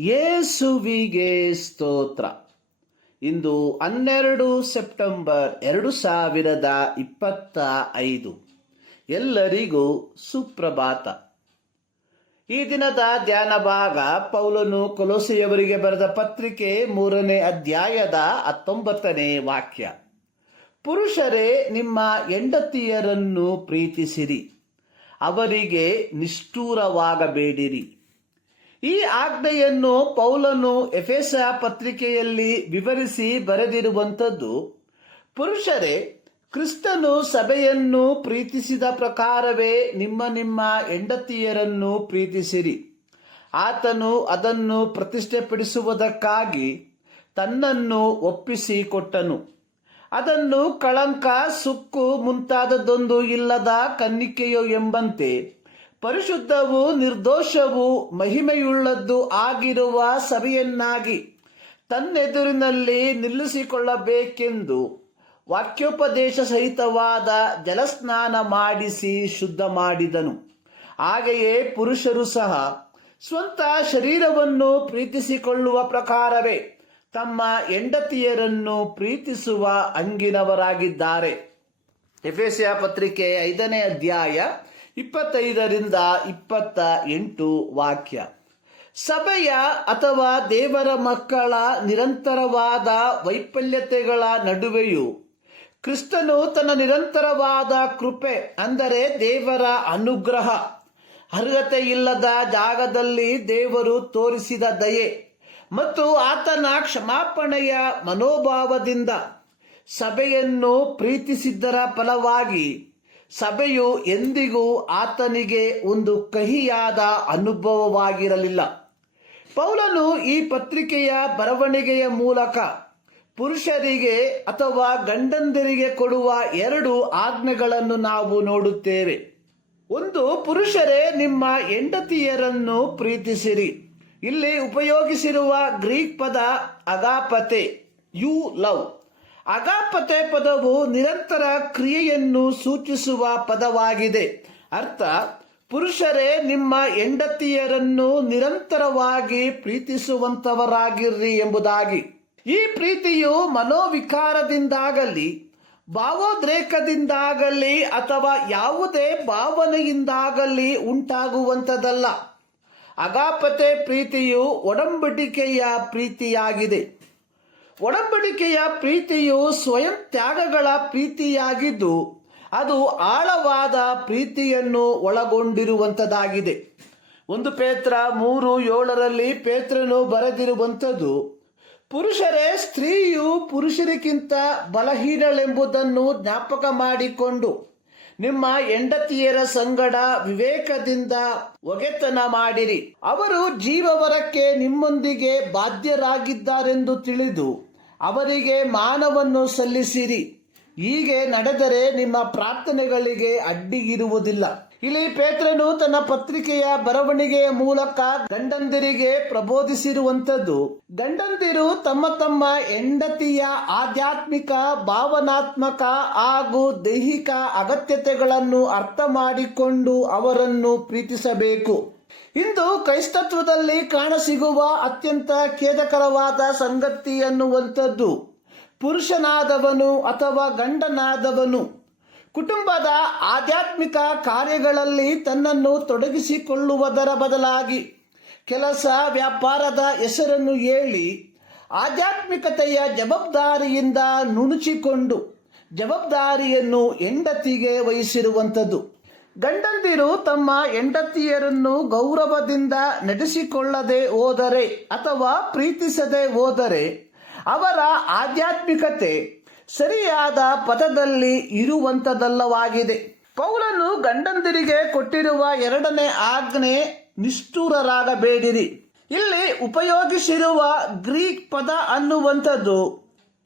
ಯೇಸುವಿಗೆ ಸ್ತೋತ್ರ. ಇಂದು ಹನ್ನೆರಡು ಸೆಪ್ಟೆಂಬರ್ ಎರಡು ಸಾವಿರದ ಇಪ್ಪತ್ತ ಐದು. ಎಲ್ಲರಿಗೂ ಸುಪ್ರಭಾತ. ಈ ದಿನದ ಧ್ಯಾನ ಭಾಗ ಪೌಲನು ಕೊಲೋಸೆಯವರಿಗೆ ಬರೆದ ಪತ್ರಿಕೆ ಮೂರನೇ ಅಧ್ಯಾಯದ ಹತ್ತೊಂಬತ್ತನೇ ವಾಕ್ಯ. ಪುರುಷರೇ, ನಿಮ್ಮ ಹೆಂಡತಿಯರನ್ನು ಪ್ರೀತಿಸಿರಿ. ಅವರಿಗೆ ನಿಷ್ಠೂರವಾಗಬೇಡಿರಿ. ಈ ಆಜ್ಞೆಯನ್ನು ಪೌಲನು ಎಫೆಸ ಪತ್ರಿಕೆಯಲ್ಲಿ ವಿವರಿಸಿ ಬರೆದಿರುವಂಥದ್ದು, ಪುರುಷರೇ, ಕ್ರಿಸ್ತನು ಸಭೆಯನ್ನು ಪ್ರೀತಿಸಿದ ಪ್ರಕಾರವೇ ನಿಮ್ಮ ನಿಮ್ಮ ಹೆಂಡತಿಯರನ್ನು ಪ್ರೀತಿಸಿರಿ. ಆತನು ಅದನ್ನು ಪ್ರತಿಷ್ಠೆಪಡಿಸುವುದಕ್ಕಾಗಿ ತನ್ನನ್ನು ಒಪ್ಪಿಸಿ ಕೊಟ್ಟನು ಅದನ್ನು ಕಳಂಕ, ಸುಕ್ಕು ಮುಂತಾದದ್ದೊಂದು ಇಲ್ಲದ ಕನ್ನಿಕೆಯೋ ಎಂಬಂತೆ ಪರಿಶುದ್ಧವೂ ನಿರ್ದೋಷವೂ ಮಹಿಮೆಯುಳ್ಳದ್ದು ಆಗಿರುವ ಸಭೆಯನ್ನಾಗಿ ತನ್ನೆದುರಿನಲ್ಲಿ ನಿಲ್ಲಿಸಿಕೊಳ್ಳಬೇಕೆಂದು ವಾಕ್ಯೋಪದೇಶ ಸಹಿತವಾದ ಜಲಸ್ನಾನ ಮಾಡಿಸಿ ಶುದ್ಧ ಮಾಡಿದನು. ಹಾಗೆಯೇ ಪುರುಷರು ಸಹ ಸ್ವಂತ ಶರೀರವನ್ನು ಪ್ರೀತಿಸಿಕೊಳ್ಳುವ ಪ್ರಕಾರವೇ ತಮ್ಮ ಹೆಂಡತಿಯರನ್ನು ಪ್ರೀತಿಸುವ ಅಂಗಿನವರಾಗಿದ್ದಾರೆ. ಎಫೆಸಿಯ ಪತ್ರಿಕೆ ಐದನೇ ಅಧ್ಯಾಯ ಇಪ್ಪತ್ತೈದರಿಂದ ಇಪ್ಪತ್ತ ಎಂಟು ವಾಕ್ಯ. ಸಭೆಯ ಅಥವಾ ದೇವರ ಮಕ್ಕಳ ನಿರಂತರವಾದ ವೈಫಲ್ಯತೆಗಳ ನಡುವೆಯೂ ಕ್ರಿಸ್ತನು ತನ್ನ ನಿರಂತರವಾದ ಕೃಪೆ, ಅಂದರೆ ದೇವರ ಅನುಗ್ರಹ ಅರ್ಹತೆ ಇಲ್ಲದ ಜಾಗದಲ್ಲಿ ದೇವರು ತೋರಿಸಿದ ದಯೆ ಮತ್ತು ಆತನ ಕ್ಷಮಾಪಣೆಯ ಮನೋಭಾವದಿಂದ ಸಭೆಯನ್ನು ಪ್ರೀತಿಸಿದ್ದರ ಫಲವಾಗಿ ಸಭೆಯು ಎಂದಿಗೂ ಆತನಿಗೆ ಒಂದು ಕಹಿಯಾದ ಅನುಭವವಾಗಿರಲಿಲ್ಲ. ಪೌಲನು ಈ ಪತ್ರಿಕೆಯ ಬರವಣಿಗೆಯ ಮೂಲಕ ಪುರುಷರಿಗೆ ಅಥವಾ ಗಂಡಂದಿರಿಗೆ ಕೊಡುವ ಎರಡು ಆಜ್ಞೆಗಳನ್ನು ನಾವು ನೋಡುತ್ತೇವೆ. ಒಂದು, ಪುರುಷರೇ, ನಿಮ್ಮ ಹೆಂಡತಿಯರನ್ನು ಪ್ರೀತಿಸಿರಿ. ಇಲ್ಲಿ ಉಪಯೋಗಿಸಿರುವ ಗ್ರೀಕ್ ಪದ ಅಗಾಪತೆ, ಯು ಲವ್. ಅಗಾಪತೆ ಪದವು ನಿರಂತರ ಕ್ರಿಯೆಯನ್ನು ಸೂಚಿಸುವ ಪದವಾಗಿದೆ. ಅರ್ಥ, ಪುರುಷರೇ ನಿಮ್ಮ ಹೆಂಡತಿಯರನ್ನು ನಿರಂತರವಾಗಿ ಪ್ರೀತಿಸುವಂತವರಾಗಿರ್ರಿ ಎಂಬುದಾಗಿ. ಈ ಪ್ರೀತಿಯು ಮನೋವಿಕಾರದಿಂದಾಗಲಿ, ಭಾವೋದ್ರೇಕದಿಂದಾಗಲಿ ಅಥವಾ ಯಾವುದೇ ಭಾವನೆಯಿಂದಾಗಲಿ ಉಂಟಾಗುವಂಥದ್ದಲ್ಲ. ಅಗಾಪತೆ ಪ್ರೀತಿಯು ಒಡಂಬಡಿಕೆಯ ಪ್ರೀತಿಯಾಗಿದೆ. ಒಡಂಬಡಿಕೆಯ ಪ್ರೀತಿಯು ಸ್ವಯಂ ತ್ಯಾಗಗಳ ಪ್ರೀತಿಯಾಗಿದ್ದು, ಅದು ಆಳವಾದ ಪ್ರೀತಿಯನ್ನು ಒಳಗೊಂಡಿರುವಂಥದ್ದಾಗಿದೆ ಒಂದು ಪೇತ್ರ ಮೂರು ಏಳರಲ್ಲಿ ಪೇತ್ರನು ಬರೆದಿರುವಂಥದ್ದು, ಪುರುಷರೇ, ಸ್ತ್ರೀಯು ಪುರುಷರಿಗಿಂತ ಬಲಹೀನಳೆಂಬುದನ್ನು ಜ್ಞಾಪಕ ಮಾಡಿಕೊಂಡು, ನಿಮ್ಮ ಹೆಂಡತಿಯರ ಸಂಗಡ ವಿವೇಕದಿಂದ ಒಗೆತನ ಮಾಡಿರಿ. ಅವರು ಜೀವವರಕ್ಕೆ ನಿಮ್ಮೊಂದಿಗೆ ಬಾಧ್ಯರಾಗಿದ್ದಾರೆಂದು ತಿಳಿದು ಅವರಿಗೆ ಮಾನವನ್ನು ಸಲ್ಲಿಸಿರಿ. ಹೀಗೆ ನಡೆದರೆ ನಿಮ್ಮ ಪ್ರಾರ್ಥನೆಗಳಿಗೆ ಅಡ್ಡಿ ಇರುವುದಿಲ್ಲ. ಇಲ್ಲಿ ಪೇತ್ರನು ತನ್ನ ಪತ್ರಿಕೆಯ ಬರವಣಿಗೆಯ ಮೂಲಕ ಗಂಡಂದಿರಿಗೆ ಪ್ರಬೋಧಿಸಿರುವಂಥದ್ದು. ಗಂಡಂದಿರು ತಮ್ಮ ತಮ್ಮ ಹೆಂಡತಿಯ ಆಧ್ಯಾತ್ಮಿಕ, ಭಾವನಾತ್ಮಕ ಹಾಗೂ ದೈಹಿಕ ಅಗತ್ಯತೆಗಳನ್ನು ಅರ್ಥ ಮಾಡಿಕೊಂಡು ಅವರನ್ನು ಪ್ರೀತಿಸಬೇಕು. ಇಂದು ಕ್ರೈಸ್ತತ್ವದಲ್ಲಿ ಕಾಣಸಿಗುವ ಅತ್ಯಂತ ಖೇದಕರವಾದ ಸಂಗತಿ ಅನ್ನುವಂಥದ್ದು ಪುರುಷನಾದವನು ಅಥವಾ ಗಂಡನಾದವನು ಕುಟುಂಬದ ಆಧ್ಯಾತ್ಮಿಕ ಕಾರ್ಯಗಳಲ್ಲಿ ತನ್ನನ್ನು ತೊಡಗಿಸಿಕೊಳ್ಳುವುದರ ಬದಲಾಗಿ ಕೆಲಸ ವ್ಯಾಪಾರದ ಹೆಸರನ್ನು ಹೇಳಿ ಆಧ್ಯಾತ್ಮಿಕತೆಯ ಜವಾಬ್ದಾರಿಯಿಂದ ನುಣುಚಿಕೊಂಡು ಜವಾಬ್ದಾರಿಯನ್ನು ಹೆಂಡತಿಗೆ ವಹಿಸಿರುವಂಥದ್ದು. ಗಂಡಂದಿರು ತಮ್ಮ ಹೆಂಡತಿಯರನ್ನು ಗೌರವದಿಂದ ನಡೆಸಿಕೊಳ್ಳದೆ ಹೋದರೆ ಅಥವಾ ಪ್ರೀತಿಸದೆ ಹೋದರೆ ಅವರ ಆಧ್ಯಾತ್ಮಿಕತೆ ಸರಿಯಾದ ಪದದಲ್ಲಿ ಇರುವಂಥದ್ದಲ್ಲವಾಗಿದೆ ಪೌಲನು ಗಂಡಂದಿರಿಗೆ ಕೊಟ್ಟಿರುವ ಎರಡನೇ ಆಜ್ಞೆ ನಿಷ್ಠೂರರಾಗಬೇಡಿರಿ. ಇಲ್ಲಿ ಉಪಯೋಗಿಸಿರುವ ಗ್ರೀಕ್ ಪದ ಅನ್ನುವಂಥದ್ದು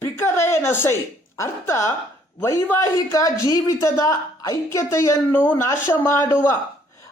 ಪಿಕರೇನಸೈ, ಅರ್ಥ ವೈವಾಹಿಕ ಜೀವಿತದ ಐಕ್ಯತೆಯನ್ನು ನಾಶ ಮಾಡುವ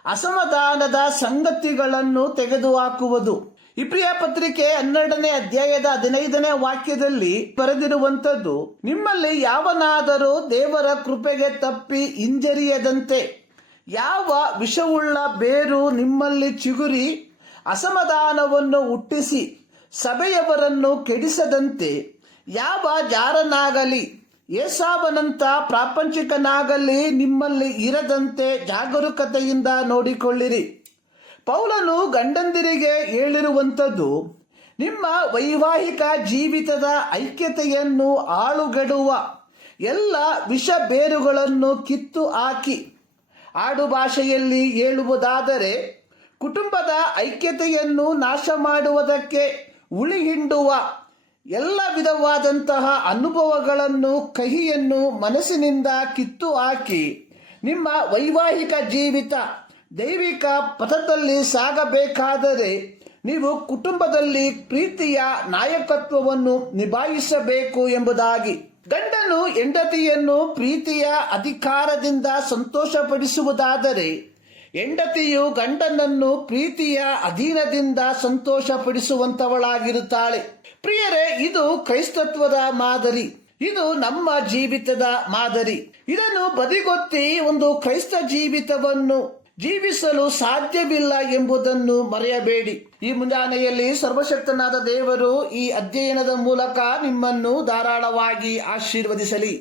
ಅಸಮಾಧಾನದ ಸಂಗತಿಗಳನ್ನು ತೆಗೆದುಹಾಕುವುದು. ಇಬ್ರಿಯ ಪತ್ರಿಕೆ ಹನ್ನೆರಡನೇ ಅಧ್ಯಾಯದ ಹದಿನೈದನೇ ವಾಕ್ಯದಲ್ಲಿ ಬರೆದಿರುವಂಥದ್ದು, ನಿಮ್ಮಲ್ಲಿ ಯಾವನಾದರೂ ದೇವರ ಕೃಪೆಗೆ ತಪ್ಪಿ ಹಿಂಜರಿಯದಂತೆ, ಯಾವ ವಿಷವುಳ್ಳ ಬೇರು ನಿಮ್ಮಲ್ಲಿ ಚಿಗುರಿ, ಅಸಮಾಧಾನವನ್ನು ಹುಟ್ಟಿಸಿ, ಸಭೆಯವರನ್ನು ಕೆಡಿಸದಂತೆ, ಯಾವ ಜಾರನಾಗಲಿ ಏಸಾವನಂತ ಪ್ರಾಪಂಚಿಕನಾಗಲಿ ನಿಮ್ಮಲ್ಲಿ ಇರದಂತೆ ಜಾಗರೂಕತೆಯಿಂದ ನೋಡಿಕೊಳ್ಳಿರಿ. ಪೌಲನು ಗಂಡಂದಿರಿಗೆ ಹೇಳಿರುವಂಥದ್ದು, ನಿಮ್ಮ ವೈವಾಹಿಕ ಜೀವಿತದ ಐಕ್ಯತೆಯನ್ನು ಆಳುಗಡುವ ಎಲ್ಲ ವಿಷ ಬೇರುಗಳನ್ನು ಕಿತ್ತು ಹಾಕಿ. ಆಡು ಭಾಷೆಯಲ್ಲಿ ಹೇಳುವುದಾದರೆ, ಕುಟುಂಬದ ಐಕ್ಯತೆಯನ್ನು ನಾಶ ಮಾಡುವುದಕ್ಕೆ ಉಳಿ ಹಿಂಡುವ ಎಲ್ಲ ವಿಧವಾದಂತಹ ಅನುಭವಗಳನ್ನು ಕಹಿಯನ್ನು ಮನಸ್ಸಿನಿಂದ ಕಿತ್ತು ಹಾಕಿ ನಿಮ್ಮ ವೈವಾಹಿಕ ಜೀವಿತ ದೈವಿಕ ಪಥದಲ್ಲಿ ಸಾಗಬೇಕಾದರೆ ನೀವು ಕುಟುಂಬದಲ್ಲಿ ಪ್ರೀತಿಯ ನಾಯಕತ್ವವನ್ನು ನಿಭಾಯಿಸಬೇಕು ಎಂಬುದಾಗಿ. ಗಂಡನು ಹೆಂಡತಿಯನ್ನು ಪ್ರೀತಿಯ ಅಧಿಕಾರದಿಂದ ಸಂತೋಷಪಡಿಸುವುದಾದರೆ ಹೆಂಡತಿಯು ಗಂಡನನ್ನು ಪ್ರೀತಿಯ ಅಧೀನದಿಂದ ಸಂತೋಷಪಡಿಸುವಂತವಳಾಗಿರುತ್ತಾಳೆ. ಪ್ರಿಯರೇ, ಇದು ಕ್ರೈಸ್ತತ್ವದ ಮಾದರಿ. ಇದು ನಮ್ಮ ಜೀವಿತದ ಮಾದರಿ. ಇದನ್ನು ಬದಿಗೊತ್ತಿ ಒಂದು ಕ್ರೈಸ್ತ ಜೀವಿತವನ್ನು ಜೀವಿಸಲು ಸಾಧ್ಯವಿಲ್ಲ ಎಂಬುದನ್ನು ಮರೆಯಬೇಡಿ. ಈ ಮುಂಜಾನೆಯಲ್ಲಿ ಸರ್ವಶಕ್ತನಾದ ದೇವರು ಈ ಅಧ್ಯಯನದ ಮೂಲಕ ನಿಮ್ಮನ್ನು ಧಾರಾಳವಾಗಿ ಆಶೀರ್ವದಿಸಲಿ.